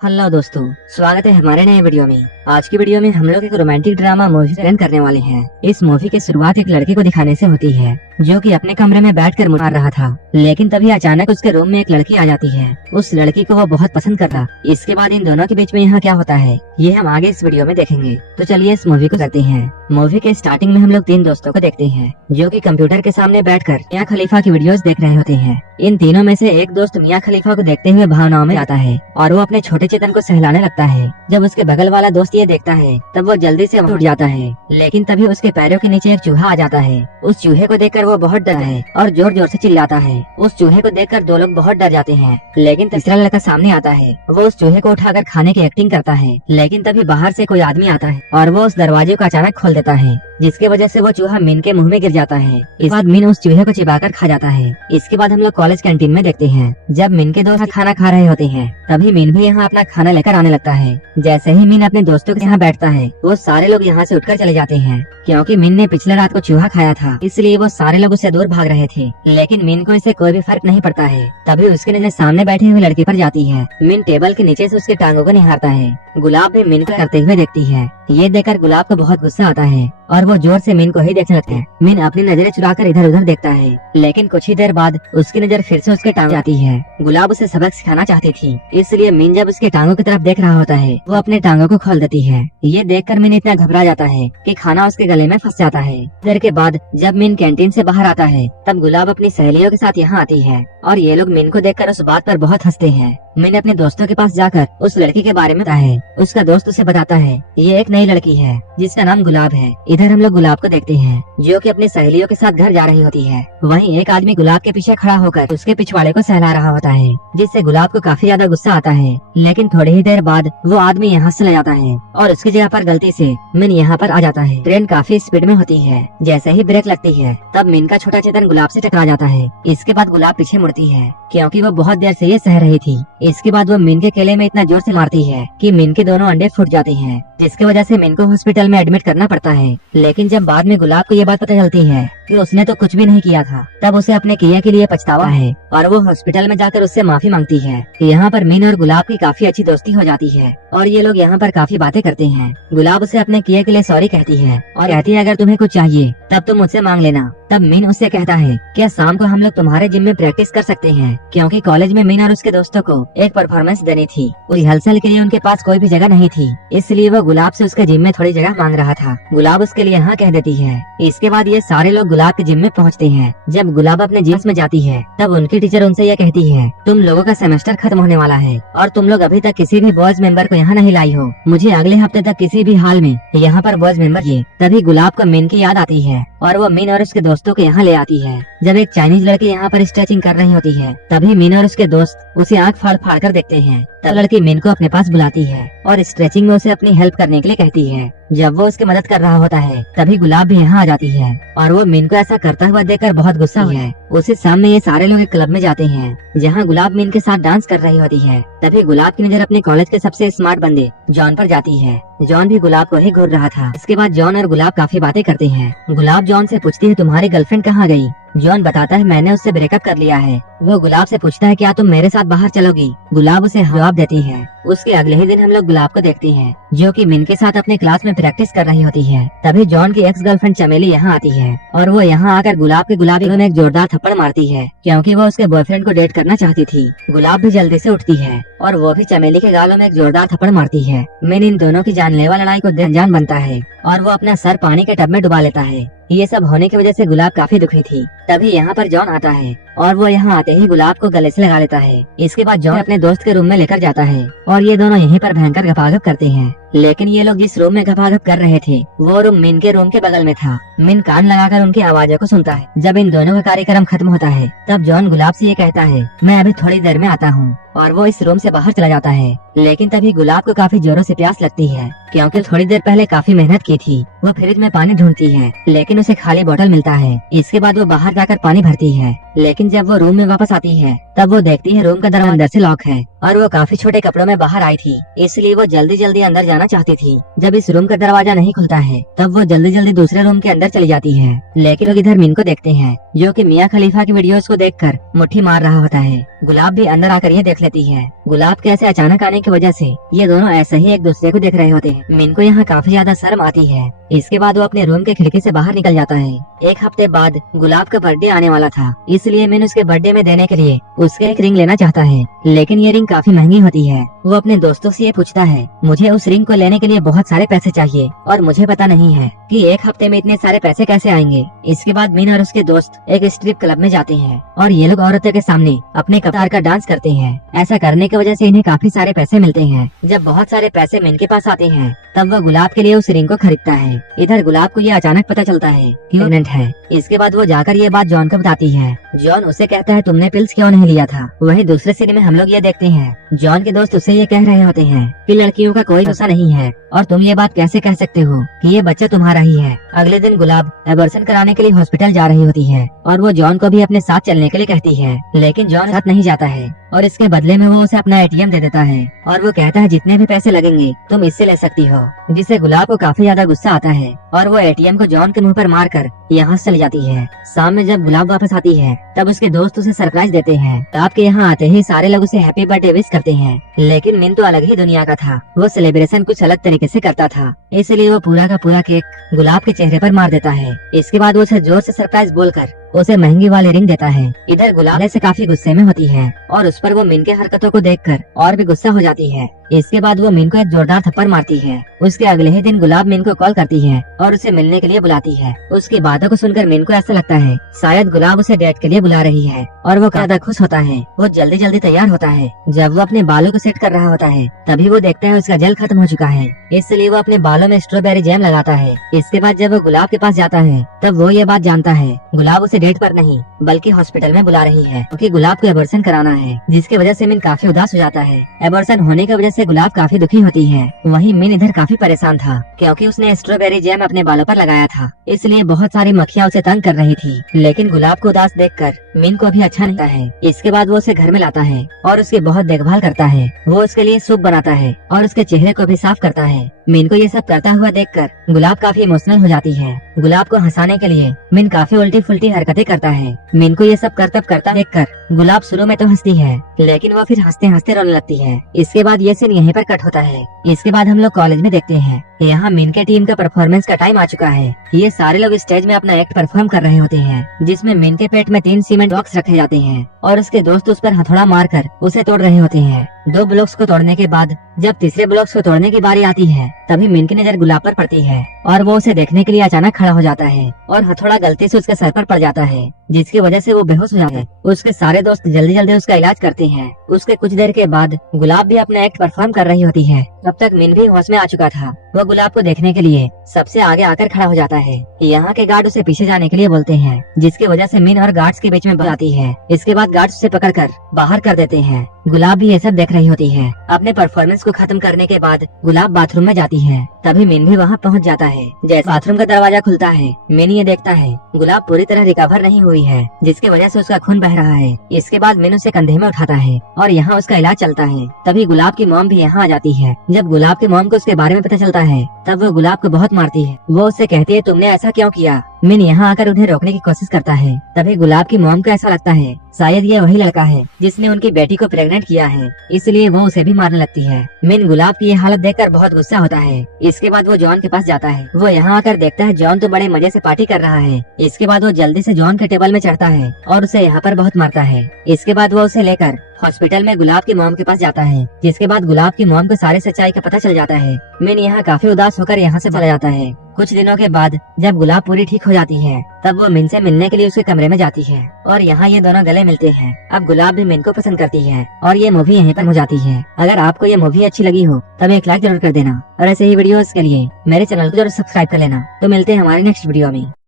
Hello दोस्तों, स्वागत है हमारे नए वीडियो में। आज की वीडियो में हम लोग एक रोमांटिक ड्रामा मूवी से करने वाले हैं। इस मूवी की शुरुआत एक लड़के को दिखाने से होती है जो कि अपने कमरे में बैठकर मार रहा था, लेकिन तभी अचानक उसके रूम में एक लड़की आ जाती है। उस लड़की को वो बहुत पसंद करता। इसके बाद इन दोनों के बीच में यहाँ क्या होता है ये हम आगे इस वीडियो में देखेंगे। तो चलिए इस मूवी को करते हैं। मूवी के स्टार्टिंग में हम लोग तीन दोस्तों को देखते हैं जो कि कंप्यूटर के सामने बैठकर मियां खलीफा की वीडियोस देख रहे होते हैं। इन तीनों में से एक दोस्त मियां खलीफा को देखते हुए भावनाओं में आता है और वो अपने छोटे चेतन को सहलाने लगता है। जब उसके बगल वाला दोस्त ये देखता है तब वो जल्दी से उठ जाता है, लेकिन तभी उसके पैरों के नीचे एक चूहा आ जाता है। उस चूहे को देखकर वो बहुत डरता है और जोर जोर से चिल्लाता है। उस चूहे को देखकर दो लोग बहुत डर जाते हैं, लेकिन तीसरा लड़का सामने आता है। वो उस चूहे को उठाकर खाने की एक्टिंग करता है, लेकिन तभी बाहर से कोई आदमी आता है और वो उस दरवाजे को अचानक खोल देता है, जिसके वजह से वो चूहा मीन के मुंह में गिर जाता है। इस बाद मीन उस चूहे को चिबाकर खा जाता है। इसके बाद हम लोग कॉलेज कैंटीन में देखते हैं। जब मीन के दोस्त खाना खा रहे होते हैं तभी मीन भी यहाँ अपना खाना लेकर आने लगता है। जैसे ही मीन अपने दोस्तों के यहाँ बैठता है वो सारे लोग यहाँ से उठकर चले जाते हैं, क्योंकि मीन ने पिछले रात को चूहा खाया था, इसलिए वो सारे लोग उससे दूर भाग रहे थे। लेकिन मीन को इससे कोई भी फर्क नहीं पड़ता है। तभी उसकी नजर सामने बैठी हुई लड़की पर जाती है। मीन टेबल के नीचे से उसके टांगों को निहारता है। गुलाब भी मीन को करते हुए देखती है। ये देखकर गुलाब को बहुत गुस्सा आता है और वो जोर से मीन को ही देखने लगता है। मीन अपनी नजरें चुराकर इधर उधर देखता है, लेकिन कुछ ही देर बाद उसकी नजर फिर से उसके टांग जाती है। गुलाब उसे सबक सिखाना चाहती थी, इसलिए मीन जब उसके टांगों की तरफ देख रहा होता है वो अपने टांगों को खोल देती है। ये देखकर मीन इतना घबरा जाता है कि खाना उसके गले में फंस जाता है। देर के बाद जब मीन कैंटीन से बाहर आता है तब गुलाब अपनी सहेलियों के साथ यहाँ आती है और ये लोग मीन को देखकर उस बात पर बहुत हंसते हैं। मीन अपने दोस्तों के पास जाकर उस लड़की के बारे में बताता है। उसका दोस्त उसे बताता है ये एक नई लड़की है जिसका नाम गुलाब है। इधर हम लोग गुलाब को देखते हैं जो कि अपनी सहेलियों के साथ घर जा रही होती है। वहीं एक आदमी गुलाब के पीछे खड़ा होकर उसके पिछवाड़े को सहला रहा होता है, जिससे गुलाब को काफी ज्यादा गुस्सा आता है। लेकिन थोड़ी ही देर बाद वो आदमी यहाँ से चला जाता है और उसकी जगह पर गलती से मीन यहाँ पर आ जाता है। ट्रेन काफी स्पीड में होती है। जैसे ही ब्रेक लगती है तब मीन का छोटा चेतन गुलाब से टकरा जाता है। इसके बाद गुलाब पीछे मुड़ती है क्योंकि वो बहुत देर से ये सह रही थी। इसके बाद वो मीन के केले में इतना जोर से मारती है कि मीन के दोनों अंडे फूट जाते हैं, जिसकी वजह से मीन को हॉस्पिटल में एडमिट करना पड़ता है। लेकिन जब बाद में गुलाब को ये बात पता चलती है कि उसने तो कुछ भी नहीं किया था, तब उसे अपने किए के लिए पछतावा है और वो हॉस्पिटल में जाकर उससे माफी मांगती है। यहाँ पर मीन और गुलाब की काफी अच्छी दोस्ती हो जाती है और ये लोग यहाँ पर काफी बातें करते हैं। गुलाब उसे अपने किए के लिए सॉरी कहती है और कहती है अगर तुम्हें कुछ चाहिए तब तुम मुझसे मांग लेना। तब मीन उससे कहता है क्या शाम को हम लोग तुम्हारे जिम में प्रैक्टिस कर सकते हैं, क्योंकि कॉलेज में मीन और उसके दोस्तों को एक परफॉर्मेंस देनी थी। उस रिहर्सल के लिए उनके पास कोई भी जगह नहीं थी, इसलिए वो गुलाब से उसके जिम में थोड़ी जगह मांग रहा था। गुलाब उसके लिए हाँ कह देती है। इसके बाद ये सारे लोग गुलाब के जिम में पहुँचते हैं। जब गुलाब अपने जिम में जाती है तब उनकी टीचर उनसे ये कहती है तुम लोगों का सेमेस्टर खत्म होने वाला है और तुम लोग अभी तक किसी भी बॉयज मेंबर को यहाँ नहीं लाई हो। मुझे अगले हफ्ते तक किसी भी हाल में यहाँ पर बॉयज मेंबर चाहिए। तभी गुलाब को मीन की याद आती है और वो मीन और उसके दोस्तों को यहाँ ले आती है। जब एक चाइनीज लड़की यहाँ पर स्ट्रेचिंग कर रही होती है तभी मीन और उसके दोस्त उसे आंख फाड़ फाड़ कर देखते हैं। तब लड़की मीन को अपने पास बुलाती है और स्ट्रेचिंग में उसे अपनी हेल्प करने के लिए कहती है। जब वो उसकी मदद कर रहा होता है तभी गुलाब भी यहाँ आ जाती है और वो मीन को ऐसा करता हुआ देखकर बहुत गुस्सा हुआ है। उसी सामने ये सारे लोग एक क्लब में जाते हैं जहाँ गुलाब मीन के साथ डांस कर रही होती है। तभी गुलाब की नजर अपने कॉलेज के सबसे स्मार्ट बंदे जॉन पर जाती है। जॉन भी गुलाब को ही घूर रहा था। इसके बाद जॉन और गुलाब काफी बातें करते हैं। गुलाब जॉन से पूछती है तुम्हारी गर्लफ्रेंड कहाँ गई। जॉन बताता है मैंने उससे ब्रेकअप कर लिया है। वो गुलाब से पूछता है क्या तुम मेरे साथ बाहर चलोगी। गुलाब उसे जवाब देती है। उसके अगले ही दिन हम लोग गुलाब को देखते हैं जो कि मीन के साथ अपने क्लास में प्रैक्टिस कर रही होती है। तभी जॉन की एक्स गर्लफ्रेंड चमेली यहाँ आती है और वो यहाँ आकर गुलाब के गुलाबी में एक जोरदार थप्पड़ मारती है, क्योंकि वो उसके बॉयफ्रेंड को डेट करना चाहती थी। गुलाब भी जल्दी से उठती है और वो भी चमेली के गालों में एक जोरदार थप्पड़ मारती है। मीन इन दोनों की जानलेवा लड़ाई को अनजान बनता है और वो अपना सर पानी के टब में डुबा लेता है। ये सब होने की वजह से गुलाब काफी दुखी थी। तभी यहाँ पर जॉन आता है और वो यहाँ आते ही गुलाब को गले से लगा लेता है। इसके बाद जॉन अपने दोस्त के रूम में लेकर जाता है और ये दोनों यहीं पर भयंकर गपागप करते हैं। लेकिन ये लोग जिस रूम में गपागप कर रहे थे वो रूम मीन के रूम के बगल में था। मीन कान लगाकर उनकी आवाजों को सुनता है। जब इन दोनों का कार्यक्रम खत्म होता है तब जॉन गुलाब से ये कहता है मैं अभी थोड़ी देर में आता हूँ और वो इस रूम से बाहर चला जाता है। लेकिन तभी गुलाब को काफी जोरों से प्यास लगती है, क्योंकि थोड़ी देर पहले काफी मेहनत की थी। वो फ्रिज में पानी ढूंढती है लेकिन मिन उसे खाली बोतल मिलता है। इसके बाद वो बाहर जाकर पानी भरती है, लेकिन जब वो रूम में वापस आती है तब वो देखती है रूम का दरवाजा अंदर से लॉक है और वो काफी छोटे कपड़ों में बाहर आई थी, इसलिए वो जल्दी जल्दी अंदर जाना चाहती थी। जब इस रूम का दरवाजा नहीं खुलता है तब वो जल्दी जल्दी दूसरे रूम के अंदर चली जाती है, लेकिन लोग इधर मिन को देखते हैं जो कि मियाँ खलीफा की वीडियोस को देखकर मुट्ठी मार रहा होता है। गुलाब भी अंदर आकर ये देख लेती है। गुलाब के ऐसे अचानक आने की वजह से ये दोनों ऐसे ही एक दूसरे को देख रहे होते हैं। मिन को यहाँ काफी ज्यादा शर्म आती है। इसके बाद वो अपने रूम के खिड़की से बाहर निकल जाता है। एक हफ्ते बाद गुलाब का बर्थडे आने वाला था, इसलिए मिन उसके बर्थडे में देने के लिए उसके एक रिंग लेना चाहता है, लेकिन ये रिंग काफी महंगी होती है। वो अपने दोस्तों से ये पूछता है, मुझे उस रिंग को लेने के लिए बहुत सारे पैसे चाहिए और मुझे पता नहीं है कि एक हफ्ते में इतने सारे पैसे कैसे आएंगे। इसके बाद मिन और उसके दोस्त एक स्ट्रिप क्लब में जाते हैं और ये लोग औरतों के सामने अपने कतार का डांस करते हैं। ऐसा करने की वजह से इन्हें काफी सारे पैसे मिलते हैं। जब बहुत सारे पैसे मिन के पास आते हैं तब वह गुलाब के लिए उस रिंग को खरीदता है। इधर गुलाब को ये अचानक पता चलता है कि वो प्रेग्नेंट है। इसके बाद वो जाकर ये बात जॉन को बताती है। जॉन उसे कहता है, तुमने पिल्स क्यों नहीं लिया था। वहीं दूसरे सीन में हम लोग ये देखते हैं जॉन के दोस्त उसे ये कह रहे होते हैं कि लड़कियों का कोई गुस्सा नहीं है और तुम ये बात कैसे कह सकते हो कि ये बच्चा तुम्हारा ही है। अगले दिन गुलाब एबॉर्शन कराने के लिए हॉस्पिटल जा रही होती है और वो जॉन को भी अपने साथ चलने के लिए कहती है, लेकिन जॉन साथ नहीं जाता है और इसके बदले में वो उसे अपना एटीएम दे देता है और वो कहता है जितने भी पैसे लगेंगे तुम इससे ले सकती हो, जिससे गुलाब को काफी ज्यादा गुस्सा आता है और वो एटीएम को जॉन के मुंह पर मारकर यहाँ से चली जाती है। शाम में जब गुलाब वापस आती है तब उसके दोस्त उसे सरप्राइज देते हैं। आपके यहाँ आते ही सारे लोग उसे हैप्पी बर्थडे विश करते हैं, लेकिन मिन तो अलग ही दुनिया का था। वो सेलिब्रेशन कुछ अलग तरीके से करता था, इसलिए वो पूरा का पूरा केक गुलाब के चेहरे पर मार देता है। इसके बाद वो उसे जोर से सरप्राइज बोलकर उसे महंगी वाली रिंग देता है। इधर गुलाब से काफी गुस्से में होती है और उस पर वो मिन के हरकतों को देखकर और भी गुस्सा हो जाती है। इसके बाद वो मिन को एक जोरदार थप्पड़ मारती है। उसके अगले ही दिन गुलाब मिन को कॉल करती है और उसे मिलने के लिए बुलाती है। उसकी बातों को सुनकर मिन को ऐसा लगता है शायद गुलाब उसे डेट के लिए बुला रही है और वो ज्यादा खुश होता है। वो जल्दी जल्दी तैयार होता है। जब वो अपने बालों को सेट कर रहा होता है तभी वो देखता है उसका जेल खत्म हो चुका है, इसलिए वो अपने बालों में स्ट्रॉबेरी जैम लगाता है। इसके बाद जब वो गुलाब के पास जाता है तब वो ये बात जानता है गुलाब उसे डेट पर नहीं बल्कि हॉस्पिटल में बुला रही है, क्योंकि गुलाब को एबॉर्शन कराना है, जिसकी वजह से मिन काफी उदास हो जाता है। एबॉर्शन होने की वजह से गुलाब काफी दुखी होती है। वहीं मिन इधर काफी परेशान था क्योंकि उसने स्ट्रॉबेरी जैम अपने बालों पर लगाया था, इसलिए बहुत सारी मक्खियाँ उसे तंग कर रही थी। लेकिन गुलाब को उदास देखकर मिन को अभी अच्छा नहीं लगता है। इसके बाद वो उसे घर में लाता है और उसकी बहुत देखभाल करता है। वो उसके लिए सूप बनाता है और उसके चेहरे को भी साफ करता है। मिन को ये सब करता हुआ देखकर गुलाब काफी इमोशनल हो जाती है। गुलाब को हंसाने के लिए मिन काफी उल्टी फुल्टी हरकतें करता है। मिन को ये सब करतब करता देखकर गुलाब शुरू में तो हंसती है, लेकिन वो फिर हंसते हंसते रोने लगती है। इसके बाद ये सीन यहीं पर कट होता है। इसके बाद हम लोग कॉलेज में देखते हैं यहाँ मिन के टीम का परफॉर्मेंस का टाइम आ चुका है। ये सारे लोग स्टेज में अपना एक्ट परफॉर्म कर रहे होते हैं, जिसमें मिन के पेट में 3 सीमेंट बॉक्स रखे जाते हैं और उसके दोस्त उस पर हथौड़ा मारकर उसे तोड़ रहे होते हैं। 2 ब्लॉक्स को तोड़ने के बाद जब तीसरे ब्लॉक्स को तोड़ने की बारी आती है तभी मिन की नजर गुलाब पर पड़ती है और वो उसे देखने के लिए अचानक खड़ा हो जाता है और हथौड़ा गलती से उसके सर पर पड़ जाता है, जिसकी वजह से वो बेहोश हो जाता है। उसके सारे दोस्त जल्दी जल्दी उसका इलाज करते हैं। उसके कुछ देर के बाद गुलाब भी अपना एक्ट परफॉर्म कर रही होती है। तब तक मिन भी होश में आ चुका था। वो गुलाब को देखने के लिए सबसे आगे आकर खड़ा हो जाता है। यहाँ के गार्ड उसे पीछे जाने के लिए बोलते हैं, जिसकी वजह से मिन और गार्ड्स के बीच में जाती है। इसके बाद गार्ड्स उसे पकड़कर बाहर कर देते हैं। गुलाब भी ये सब देख रही होती है। अपने परफॉर्मेंस को खत्म करने के बाद गुलाब बाथरूम में जाती है, तभी मिन भी वहाँ पहुँच जाता है। जैसे बाथरूम का दरवाजा खुलता है मिन ये देखता है गुलाब पूरी तरह रिकवर नहीं हुई है, जिसकी वजह से उसका खून बह रहा है। इसके बाद मिन उसे कंधे में उठाता है और यहाँ उसका इलाज चलता है। तभी गुलाब की मॉम भी यहाँ आ जाती है। जब गुलाब की मॉम को उसके बारे में पता चलता है तब वो गुलाब को बहुत मारती है। वो उससे कहती है तुमने ऐसा क्यों किया। मिन यहाँ आकर उन्हें रोकने की कोशिश करता है। तभी गुलाब की मॉम को ऐसा लगता है शायद ये वही लड़का है जिसने उनकी बेटी को प्रेग्नेंट किया है, इसलिए वो उसे भी मारने लगती है। मिन गुलाब की ये हालत देखकर बहुत गुस्सा होता है। इसके बाद वो जॉन के पास जाता है। वो यहाँ आकर देखता है जॉन तो बड़े मजे से पार्टी कर रहा है। इसके बाद वो जल्दी से जॉन के टेबल में चढ़ता है और उसे यहाँ पर बहुत मारता है। इसके बाद वो उसे लेकर हॉस्पिटल में गुलाब की मॉम के पास जाता है, जिसके बाद गुलाब की मॉम को सारी सच्चाई का पता चल जाता है। मिन यहाँ काफी उदास होकर यहाँ से चला जाता है। कुछ दिनों के बाद जब गुलाब पूरी ठीक हो जाती है तब वो मिन से मिलने के लिए उसके कमरे में जाती है और यहाँ ये दोनों गले मिलते हैं। अब गुलाब भी मिन को पसंद करती है और ये मूवी यहीं पर हो जाती है। अगर आपको ये मूवी अच्छी लगी हो तब एक लाइक जरूर कर देना और ऐसे ही वीडियोस के लिए मेरे चैनल को जरूर सब्सक्राइब कर लेना। तो मिलते हैं हमारे नेक्स्ट वीडियो में।